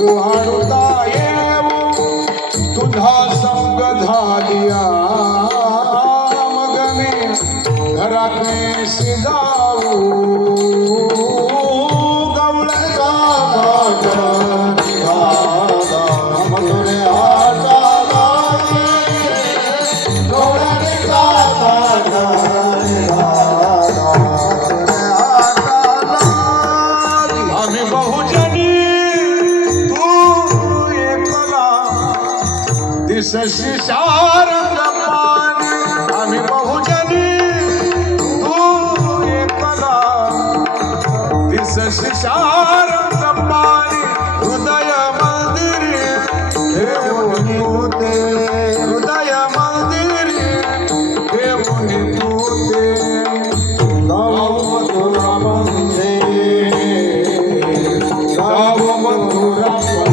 सुहृदा येव तुझा संग झालिया मगने घरातने शिजाऊ गवळणचा मधुरे हाता शशी शारद पाणी आम्ही बहुजनी तू एकदा दिसशी शारद पाणी हृदय मंदिरी देवनी होते हृदय मंदिरी देवनी होते गाव मधुरा मंदिर गाव मधुरा